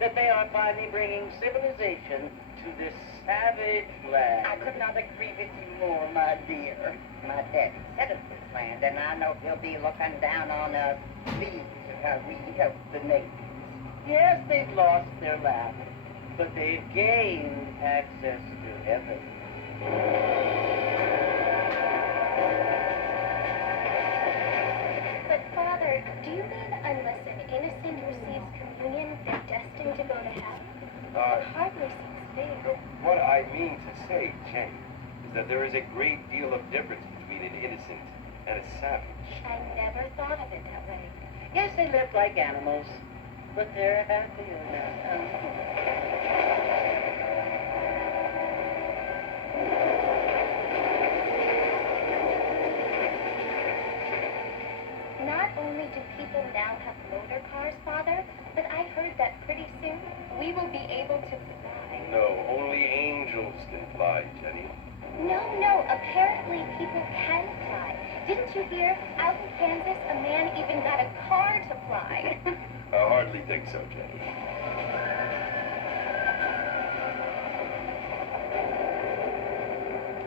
That they are finally bringing civilization to this savage land. I could not agree with you more, my dear. My daddy settled this land, and I know he'll be looking down on us, pleased at how we help the natives. Yes, they've lost their land, but they've gained access to heaven. But, Father, do you mean unless an innocent receives communion, they're destined to go to hell? That hardly seems fair. What I mean to say, Jane, is that there is a great deal of difference between an innocent and a savage. I never thought of it that way. Yes, they live like animals, but they're happier now. Not only do people now have motor cars, Father, but I heard that pretty soon we will be able to fly. No, only angels can fly, Jenny. No, apparently people can fly. Didn't you hear? Out in Kansas, a man even got a car to fly. I hardly think so, Jenny.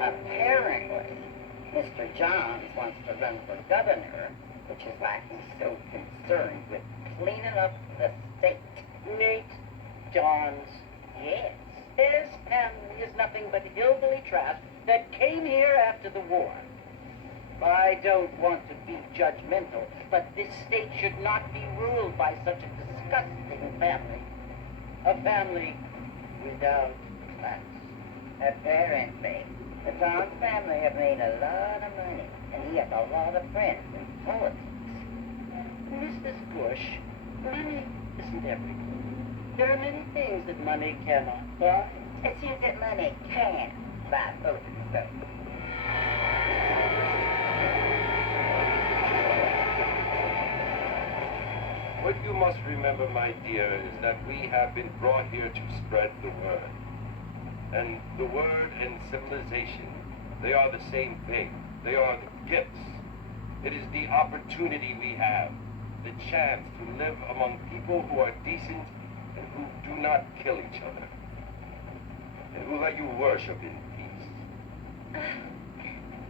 Apparently, Mr. Johns wants to run for governor, which is why he's so concerned with cleaning up the state. Nate Johns. Yes. His family is nothing but hillbilly trash that came here after the war. I don't want to be judgmental, but this state should not be ruled by such a disgusting family. A family without class. Apparently, the Johns family have made a lot of money, and he has a lot of friends in politics. Mrs. Bush, money isn't everything. There are many things that money cannot buy. It seems that money can buy voting, so. What you must remember, my dear, is that we have been brought here to spread the word. And the word and civilization, they are the same thing. They are the gifts. It is the opportunity we have, the chance to live among people who are decent and who do not kill each other, and who let you worship in peace.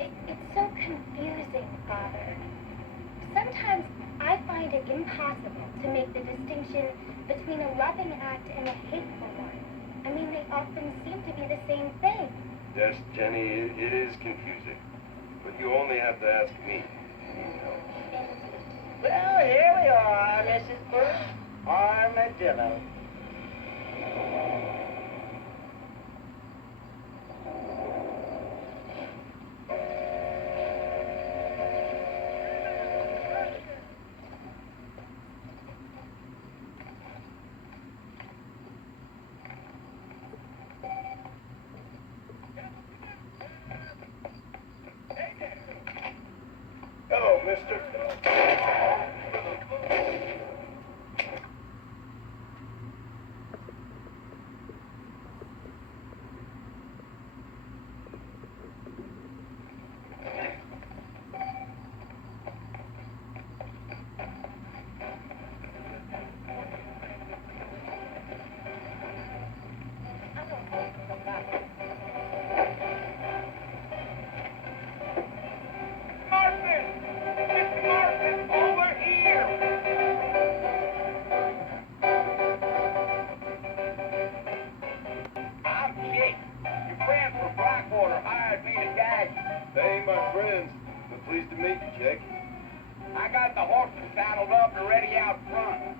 It's so confusing, Father. Sometimes I find it impossible to make the distinction between a loving act and a hateful one. I mean, they often seem to be the same thing. Yes, Jenny, it is confusing. But you only have to ask me. Well, here we are, Mrs. Bush. Armadillo. Hello, mister. Dick? I got the horses saddled up and ready out front.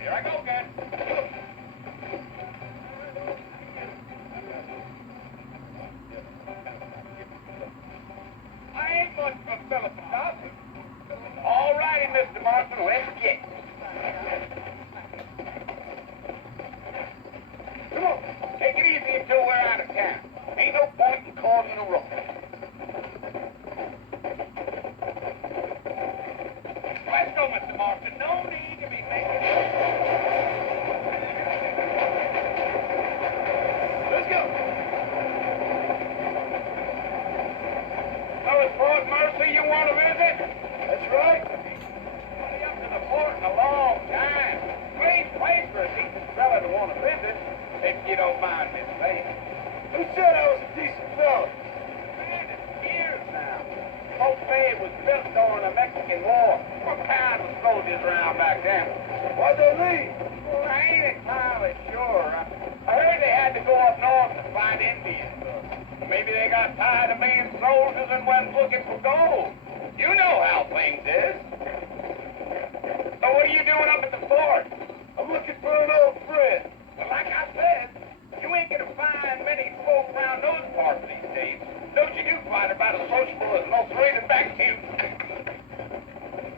Here I go again. I ain't much of a fella for gossip. All righty, Mr. Marston, let's get. Come on, take it easy until we're out of town. Ain't no point in causing a ruckus. Let's go, Mr. Marston. No need to be making... Let's go. So it's Fort Mercy you want to visit? That's right. Only up to the fort in a long time. Great place for a decent fella to want to visit, if you don't mind me saying. Who said I was a decent fella? Man, it's years now. Folks say it was built during the Mexican War. What kind of soldiers around back then? Why'd they leave? Well, I ain't entirely sure. I heard they had to go up north to fight Indians. Maybe they got tired of being soldiers and went looking for gold. You know how things is. So what are you doing up at the fort? I'm looking for an old friend. Well, like I said, you ain't gonna find many folk around those parts these days. Don't you do find about as sociable as most raided back to you.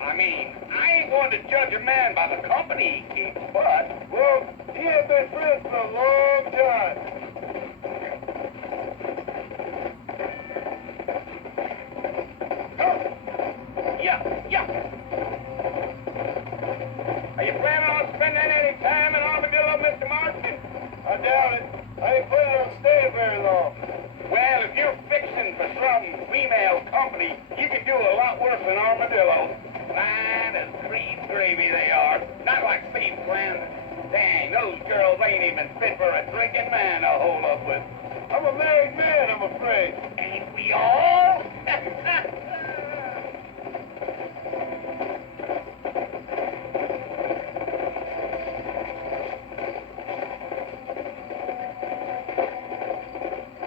I mean, I ain't going to judge a man by the company he keeps, but... Well, he and been friends for a long time. Yeah. Are you planning on spending any time in Armadillo, Mr. Marston? I doubt it. I ain't planning on staying very long. Well, if you're fixing for some female company, you can do a lot worse than Armadillo. Fine as cream gravy they are. Not like Steve Flanders. Dang, those girls ain't even fit for a drinking man to hold up with. I'm a married man, I'm afraid. Ain't we all?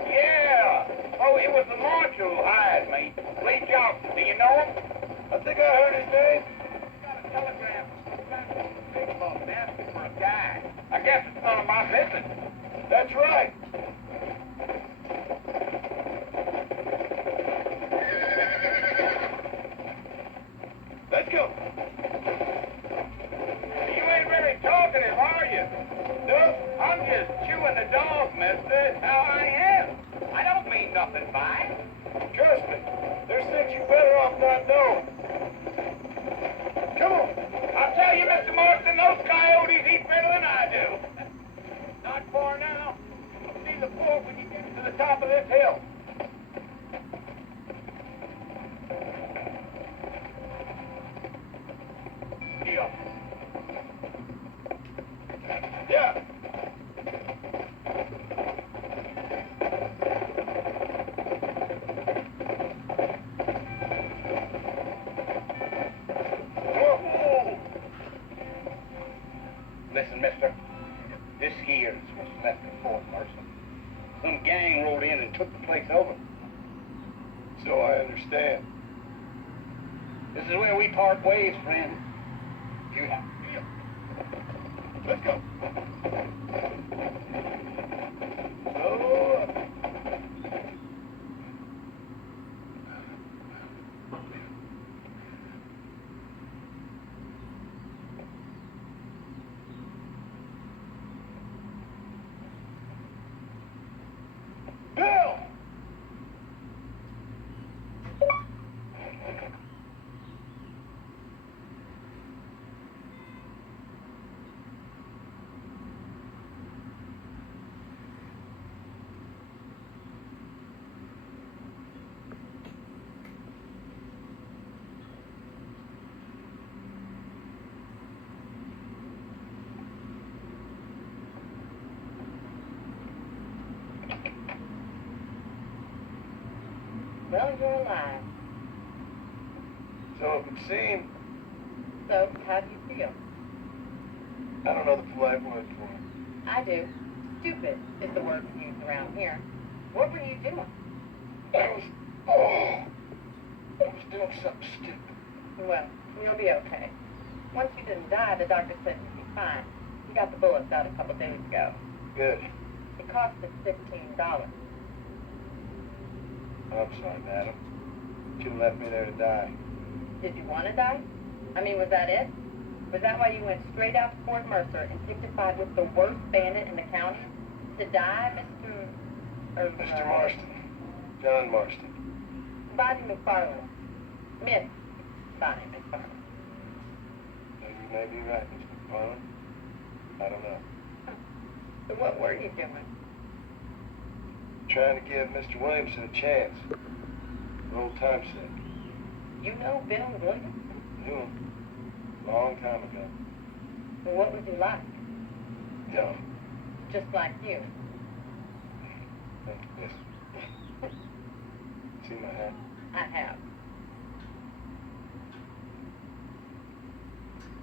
Yeah. Oh, it was the marshal who hired me. Lee Johnson, do you know him? I think I heard his name. Got a telegram from asking for a guy. I guess it's none of my business. That's right. Let's go. You ain't really talkative, are you? No? I'm just chewing the dog, mister. That's how I am. I don't mean nothing by it. Trust me. There's things you better off not knowing. Come on. I'll tell you, Mr. Marston, those coyotes eat better than I do. Not far now. You'll see the fort when you get to the top of this hill. Yeah. Yeah. Whoa. Listen, mister. This here is what's left of Fort Mercy. Some gang rode in and took the place over. So I understand. This is where we part ways, friend. You have. Let's go. Oh. Bill! Well, you're alive. So it would seem. So, how do you feel? I don't know the polite word for it. I do. Stupid is the word we use around here. What were you doing? I was doing something stupid. Well, you'll be okay. Once you didn't die, the doctor said you'd be fine. He got the bullets out a couple days ago. Good. It cost us $15. I'm sorry, madam. You could have left me there to die. Did you want to die? I mean, was that it? Was that why you went straight out to Fort Mercer and picked a fight with the worst bandit in the county? To die, Mr. Marston. John Marston. Bonnie McFarland. Miss Bonnie McFarland. No, you may be right, Mr. McFarland. I don't know. So what were you doing? Trying to give Mr. Williamson a chance. For old time's sake. You know Bill Williamson? Knew him. Long time ago. Well, what was he like? No. Just like you. Thank you, miss. See my hat? I have.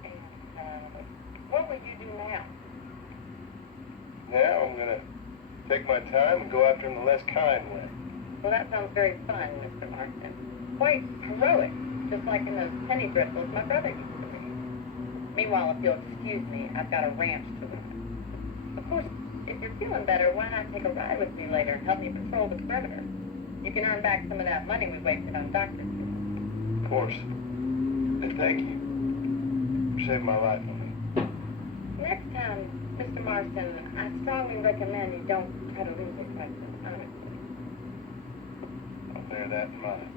And, what would you do now? Now I'm gonna take my time and go after him the less kind way. Well, that sounds very fun, Mr. Marston. Quite heroic, just like in those penny bristles my brother used to read. Meanwhile, if you'll excuse me, I've got a ranch to run. Of course, if you're feeling better, why not take a ride with me later and help me patrol the perimeter? You can earn back some of that money we wasted on doctors. Of course. And thank you for saving my life on me. Next time, Mr. Marston, I strongly recommend you don't try to lose your question, honestly. I'll bear that in mind.